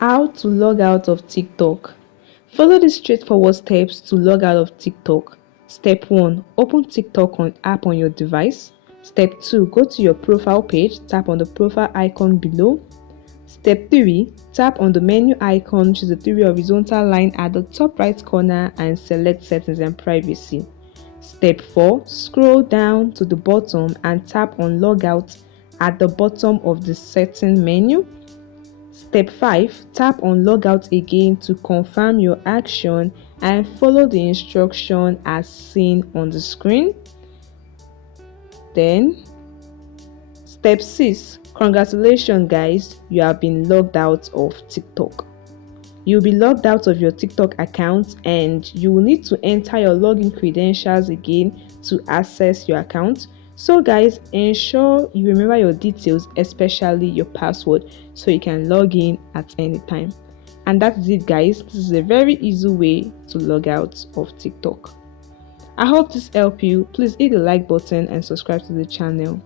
How to log out of TikTok. Follow these straightforward steps to log out of TikTok. Step 1. Open TikTok app on your device. Step 2. Go to your profile page. Tap on the profile icon below. Step 3. Tap on the menu icon, which is the three horizontal line at the top right corner, and select Settings and Privacy. Step 4. Scroll down to the bottom and tap on Logout at the bottom of the setting menu. Step 5. Tap on Logout again to confirm your action and follow the instruction as seen on the screen. Then, Step 6. Congratulations guys, you have been logged out of TikTok. You'll be logged out of your TikTok account and you will need to enter your login credentials again to access your account. So guys, ensure you remember your details, especially your password, so you can log in at any time. And that's it guys. This is a very easy way to log out of TikTok. I hope this helped you. Please hit the like button and subscribe to the channel.